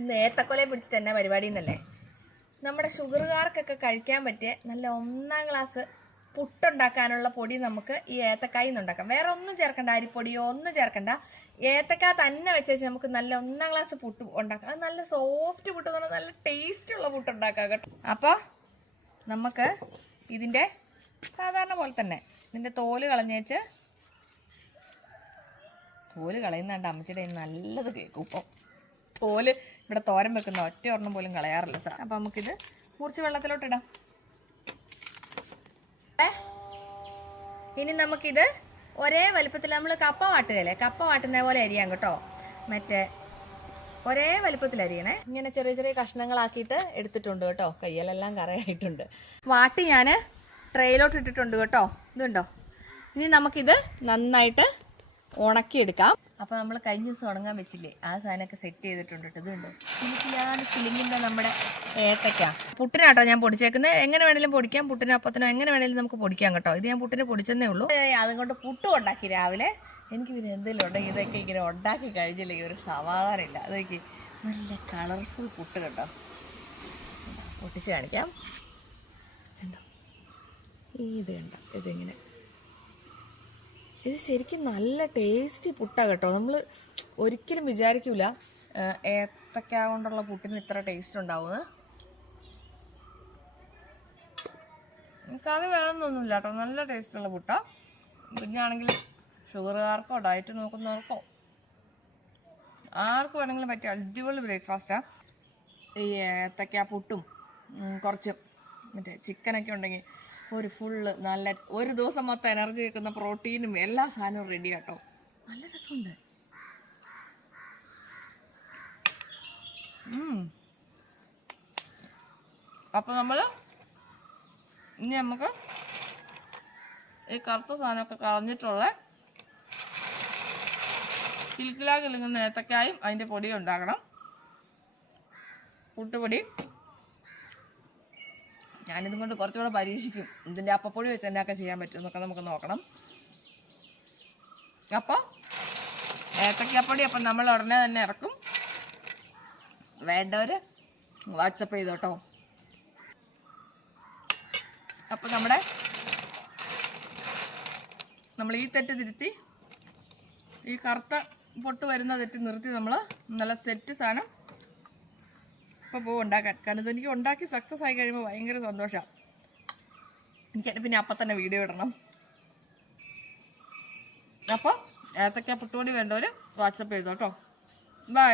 ഇന്ന് ഏത്തക്കൊലയെ പിടിച്ചിട്ട് എന്നാ പരിപാടി എന്നല്ലേ, നമ്മുടെ ഷുഗറുകാർക്കൊക്കെ കഴിക്കാൻ പറ്റിയ നല്ല 1-ാം ക്ലാസ് പുട്ടുണ്ടാക്കാനുള്ള പൊടി നമുക്ക് ഈ ഏത്തക്കായിൽ നിന്ന് ഉണ്ടാക്കാം. വേറെ ഒന്നും ചേർക്കണ്ട, അരിപ്പൊടിയോ ഒന്നും ചേർക്കണ്ട. ഏത്തക്ക തന്നെ വെച്ച് നമുക്ക് നല്ല 1-ാം ക്ലാസ് പുട്ട് ഉണ്ടാക്കാം. അത് നല്ല സോഫ്റ്റ് പുട്ട്, നല്ല ടേസ്റ്റുള്ള പുട്ടുണ്ടാക്കാം കേട്ടോ. അപ്പോൾ നമുക്ക് ഇതിൻ്റെ സാധാരണ പോലെ തന്നെ ഇതിൻ്റെ തോല് കളഞ്ഞേച്ച്, തോല് കളയുന്നുണ്ട് അമ്മച്ചിയുടെ നല്ലത് കേൾക്കും. ഇപ്പോൾ തോല് ഇവിടെ തോരൻ വെക്കുന്ന ഒറ്റ ഒരെണ്ണം പോലും കളയാറില്ല സാർ. അപ്പം നമുക്കിത് മുറിച്ച് വെള്ളത്തിലോട്ടിടാം. ഇനി നമുക്കിത് ഒരേ വലുപ്പത്തിൽ, നമ്മൾ കപ്പ വാട്ടുകയല്ലേ, കപ്പ വാട്ടുന്ന പോലെ അരിയാം കേട്ടോ. മറ്റേ ഒരേ വലുപ്പത്തിൽ അരിയണേ. ഇങ്ങനെ ചെറിയ ചെറിയ കഷ്ണങ്ങളാക്കിയിട്ട് എടുത്തിട്ടുണ്ട് കേട്ടോ. കയ്യിലെല്ലാം കറയായിട്ടുണ്ട്. വാട്ടി ഞാൻ ട്രെയിലോട്ട് ഇട്ടിട്ടുണ്ട് കേട്ടോ. ഇതുണ്ടോ. ഇനി നമുക്കിത് നന്നായിട്ട് ഉണക്കിയെടുക്കാം. അപ്പോൾ നമ്മൾ കഴിഞ്ഞ ദിവസം ഉണങ്ങാൻ വെച്ചില്ലേ, ആ സാധനമൊക്കെ സെറ്റ് ചെയ്തിട്ടുണ്ട് കേട്ടോ. ഇതുണ്ട് ഞാൻ കിളിങ്ങിൻ്റെ നമ്മുടെ ഏത്തക്ക. പുട്ടിനാട്ടോ ഞാൻ പൊടിച്ചേക്കുന്നത്. എങ്ങനെ വേണേലും പൊടിക്കാം, പുട്ടിനോ അപ്പത്തിനോ എങ്ങനെ വേണേലും നമുക്ക് പൊടിക്കാം കേട്ടോ. ഇത് ഞാൻ പുട്ടിന് പൊടിച്ചെന്നേ ഉള്ളൂ. അതുകൊണ്ട് പുട്ടും ഉണ്ടാക്കി രാവിലെ. എനിക്ക് പിന്നെ എന്തെങ്കിലും ഉണ്ടെങ്കിൽ ഇതൊക്കെ ഇങ്ങനെ ഉണ്ടാക്കി കഴിഞ്ഞില്ലെങ്കിൽ ഒരു സമാധാനമില്ല. അതൊക്കെ നല്ല കളർഫുൾ പുട്ട് കേട്ടോ. പൊട്ടിച്ച് കാണിക്കാം. കണ്ടോ, ഇത് കണ്ടോ, ഇതിങ്ങനെ. ഇത് ശരിക്കും നല്ല ടേസ്റ്റി പുട്ടാണ് കേട്ടോ. നമ്മൾ ഒരിക്കലും വിചാരിക്കില്ല ഏത്തക്ക കൊണ്ടുള്ള പുട്ടിന് ഇത്ര ടേസ്റ്റ് ഉണ്ടാവുമെന്ന്. കറി വേണമെന്നൊന്നുമില്ല കേട്ടോ, നല്ല ടേസ്റ്റുള്ള പുട്ടാണ്. പിന്നെ ആണെങ്കിൽ ഷുഗറുകാർക്കോ ഡയറ്റ് നോക്കുന്നവർക്കോ ആർക്ക് വേണമെങ്കിലും പറ്റിയ അടിപൊളി ബ്രേക്ക്ഫാസ്റ്റാണ് ഈ ഏത്തക്ക പുട്ടും. കുറച്ച് മറ്റേ ചിക്കനൊക്കെ ഉണ്ടെങ്കിൽ ഒരു ഫുള്ള് നല്ല ഒരു ദിവസം മൊത്തം എനർജി വെക്കുന്ന പ്രോട്ടീനും എല്ലാ സാധനവും റെഡി കേട്ടോ. നല്ല രസമുണ്ട്. അപ്പോൾ നമ്മൾ ഇനി നമുക്ക് ഈ കറുത്ത സാധനമൊക്കെ കളഞ്ഞിട്ടുള്ള കിലുങ്ങുന്ന ഏത്തക്കായും അതിൻ്റെ പൊടിയും ഉണ്ടാക്കണം. പുട്ടുപൊടി ഞാനിതും കൊണ്ട് കുറച്ചുകൂടെ പരീക്ഷിക്കും. ഇതിൻ്റെ അപ്പപ്പൊടി വെച്ച് എന്നൊക്കെ ചെയ്യാൻ പറ്റും എന്നൊക്കെ നമുക്ക് നോക്കണം. അപ്പോൾ ഏത്തക്കപ്പൊടി അപ്പം നമ്മൾ ഉടനെ തന്നെ ഇറക്കും. വേണ്ടവർ വാട്സപ്പ് ചെയ്തോട്ടോ. അപ്പോൾ നമ്മൾ ഈ തെറ്റ് തിരുത്തി, ഈ കറുത്ത പൊട്ട് വരുന്ന തെറ്റ് നിർത്തി നമ്മൾ നല്ല സെറ്റ് സാധനം ഇപ്പോൾ പോകും ഉണ്ടാക്കാൻ. കാരണം ഇതെനിക്ക് ഉണ്ടാക്കി സക്സസ് ആയി കഴിയുമ്പോൾ ഭയങ്കര സന്തോഷമാണ്. എനിക്ക് പിന്നെ അപ്പം തന്നെ വീഡിയോ ഇടണം. അപ്പോൾ ഏത്തക്ക പുട്ടുപൊടി വേണ്ടവർ വാട്സപ്പ് ചെയ്തോ കേട്ടോ. ബൈ.